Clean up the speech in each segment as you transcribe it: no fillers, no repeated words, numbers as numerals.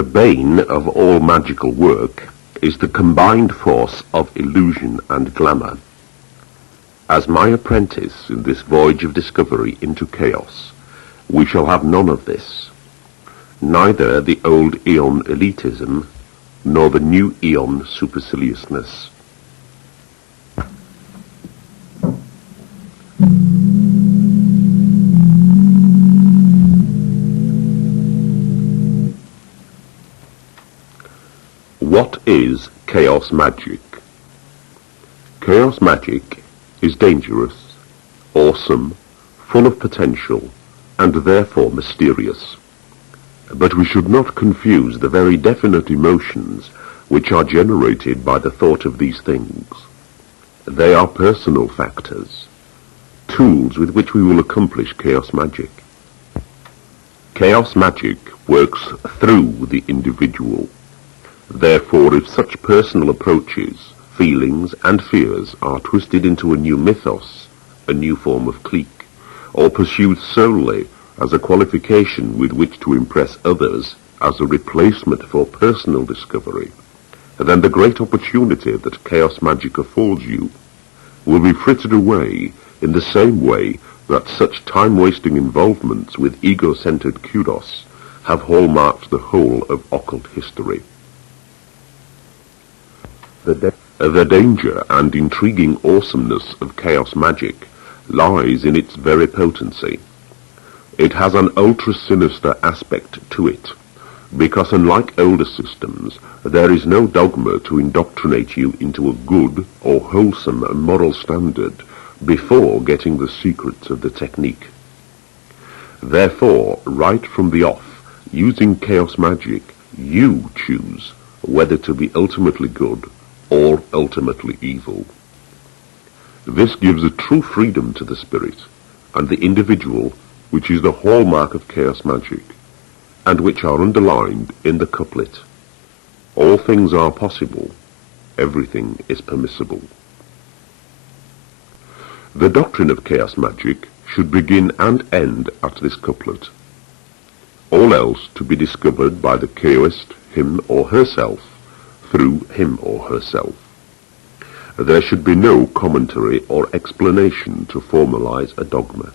The bane of all magical work is the combined force of illusion and glamour. As my apprentice in this voyage of discovery into chaos, we shall have none of this, neither the old Aeon elitism, nor the new Aeon superciliousness. What is Chaos Magick? Chaos Magick is dangerous, awesome, full of potential, and therefore mysterious. But we should not confuse the very definite emotions which are generated by the thought of these things. They are personal factors, tools with which we will accomplish Chaos Magick. Chaos Magick works through the individual. Therefore, if such personal approaches, feelings, and fears are twisted into a new mythos, a new form of clique, or pursued solely as a qualification with which to impress others as a replacement for personal discovery, then the great opportunity that Chaos Magick affords you will be frittered away in the same way that such time-wasting involvements with ego-centered kudos have hallmarked the whole of occult history. The danger and intriguing awesomeness of Chaos Magick lies in its very potency. It has an ultra-sinister aspect to it, because unlike older systems, there is no dogma to indoctrinate you into a good or wholesome moral standard before getting the secrets of the technique. Therefore, right from the off, using Chaos Magick, you choose whether to be ultimately good or ultimately evil. This gives a true freedom to the spirit and the individual, which is the hallmark of Chaos Magick, and which are underlined in the couplet, "All things are possible, everything is permissible." The doctrine of Chaos Magick should begin and end at this couplet. All else to be discovered by the chaoist, him or herself, through him or herself. There should be no commentary or explanation to formalize a dogma.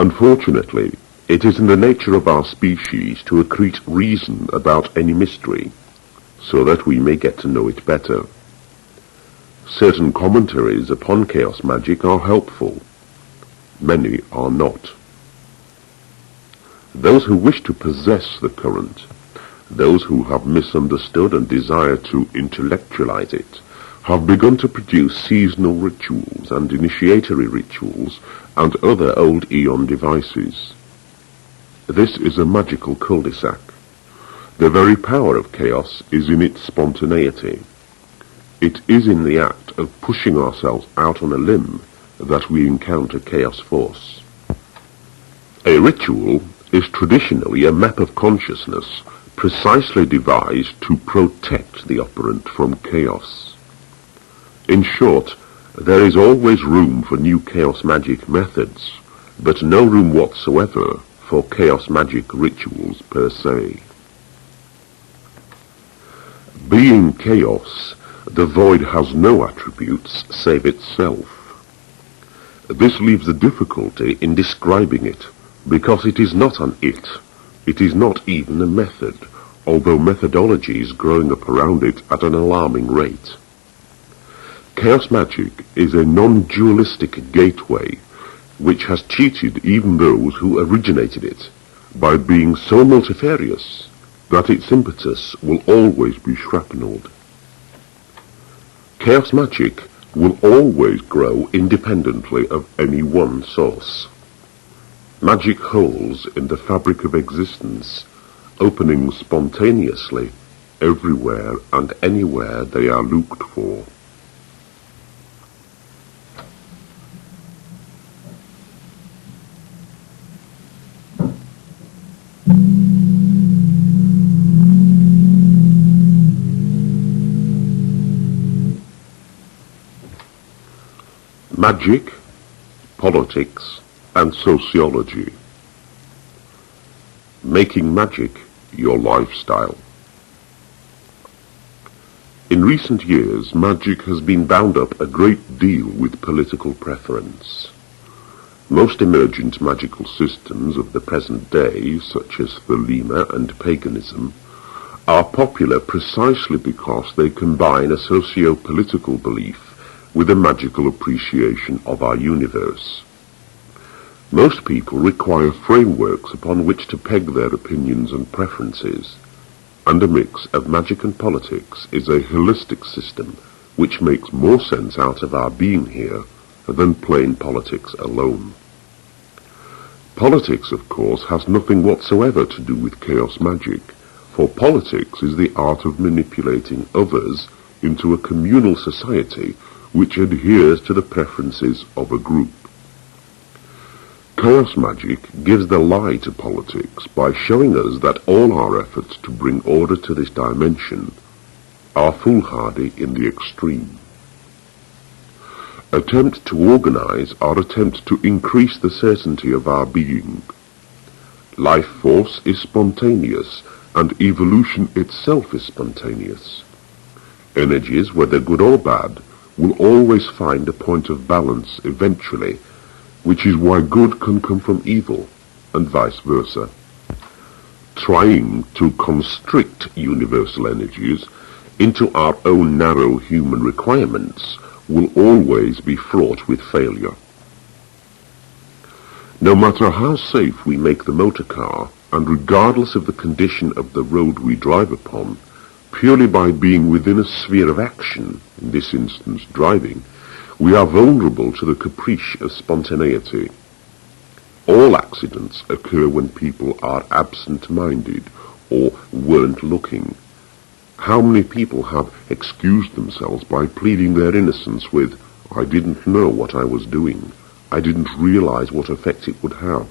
Unfortunately, it is in the nature of our species to accrete reason about any mystery, so that we may get to know it better. Certain commentaries upon Chaos Magick are helpful. Many are not. Those who wish to possess the current, those who have misunderstood and desire to intellectualize it, have begun to produce seasonal rituals and initiatory rituals and other old Aeon devices. This is a magical cul-de-sac. The very power of chaos is in its spontaneity. It is in the act of pushing ourselves out on a limb that we encounter chaos force. A ritual is traditionally a map of consciousness precisely devised to protect the operant from chaos. In short, there is always room for new Chaos Magick methods, but no room whatsoever for Chaos Magick rituals per se. Being chaos, the void has no attributes save itself. This leaves a difficulty in describing it, because it is not an it is not even a method, although methodology is growing up around it at an alarming rate. Chaos Magick is a non-dualistic gateway which has cheated even those who originated it by being so multifarious that its impetus will always be shrapnelled. Chaos Magick will always grow independently of any one source. Magic holes in the fabric of existence, opening spontaneously everywhere and anywhere they are looked for. Magic, politics, and sociology. Making magic your lifestyle. In recent years, magic has been bound up a great deal with political preference. Most emergent magical systems of the present day, such as Thelema and paganism, are popular precisely because they combine a socio-political belief with a magical appreciation of our universe. Most people require frameworks upon which to peg their opinions and preferences, and a mix of magic and politics is a holistic system which makes more sense out of our being here than plain politics alone. Politics, of course, has nothing whatsoever to do with chaos magic, for politics is the art of manipulating others into a communal society which adheres to the preferences of a group. Chaos magic gives the lie to politics by showing us that all our efforts to bring order to this dimension are foolhardy in the extreme. Attempts to organize are attempts to increase the certainty of our being. Life force is spontaneous, and evolution itself is spontaneous. Energies, whether good or bad, will always find a point of balance eventually, which is why good can come from evil, and vice versa. Trying to constrict universal energies into our own narrow human requirements will always be fraught with failure. No matter how safe we make the motor car, and regardless of the condition of the road we drive upon, purely by being within a sphere of action, in this instance driving, we are vulnerable to the caprice of spontaneity. All accidents occur when people are absent-minded or weren't looking. How many people have excused themselves by pleading their innocence with, "I didn't know what I was doing. I didn't realize what effect it would have."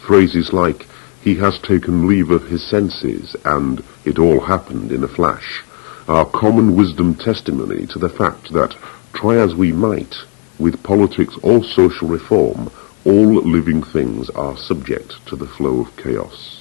Phrases like, "He has taken leave of his senses," and "it all happened in a flash," are common wisdom testimony to the fact that, try as we might, with politics or social reform, all living things are subject to the flow of chaos.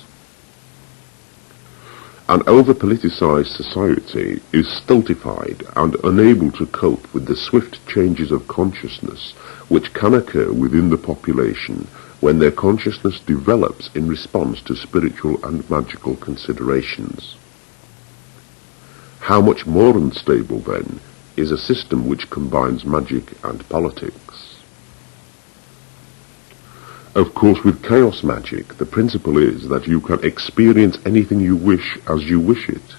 An over-politicized society is stultified and unable to cope with the swift changes of consciousness which can occur within the population when their consciousness develops in response to spiritual and magical considerations. How much more unstable, then, is a system which combines magic and politics? Of course, with chaos magic, the principle is that you can experience anything you wish as you wish it.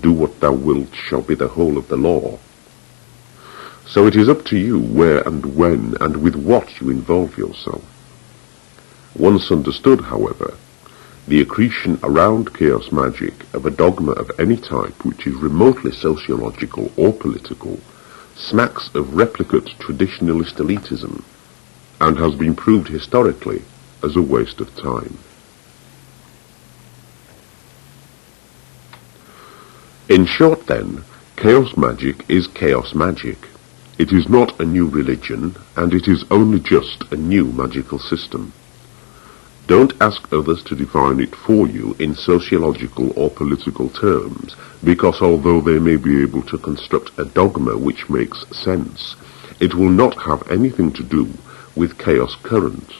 Do what thou wilt shall be the whole of the law. So it is up to you where and when and with what you involve yourself. Once understood, however, the accretion around chaos magic of a dogma of any type which is remotely sociological or political smacks of replicate traditionalist elitism, and has been proved historically as a waste of time. In short, then, chaos magic is chaos magic. It is not a new religion, and it is only just a new magical system. Don't ask others to define it for you in sociological or political terms, because although they may be able to construct a dogma which makes sense, it will not have anything to do with chaos current.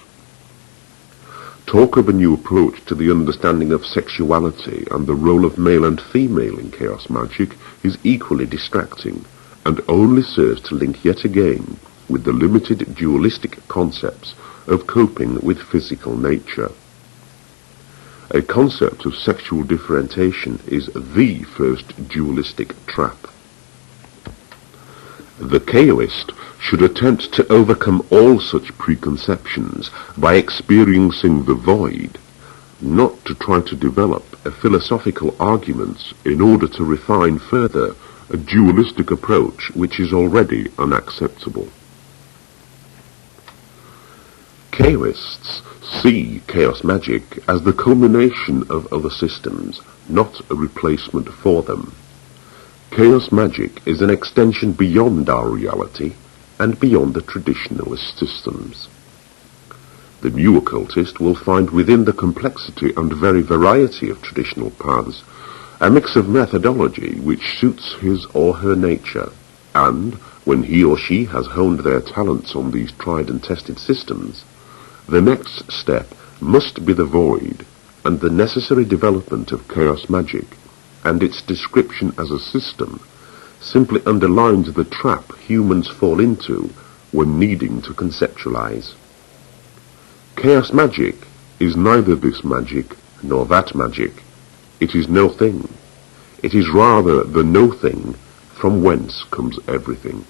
Talk of a new approach to the understanding of sexuality and the role of male and female in chaos magic is equally distracting, and only serves to link yet again with the limited dualistic concepts of coping with physical nature. A concept of sexual differentiation is the first dualistic trap. The chaoist should attempt to overcome all such preconceptions by experiencing the void, not to try to develop a philosophical argument in order to refine further a dualistic approach which is already unacceptable. Chaoists see chaos magic as the culmination of other systems, not a replacement for them. Chaos magic is an extension beyond our reality and beyond the traditionalist systems. The new occultist will find within the complexity and very variety of traditional paths a mix of methodology which suits his or her nature, and, when he or she has honed their talents on these tried and tested systems, the next step must be the void and the necessary development of Chaos Magick, and its description as a system simply underlines the trap humans fall into when needing to conceptualize. Chaos Magick is neither this magic nor that magic. It is no thing. It is rather the no thing from whence comes everything.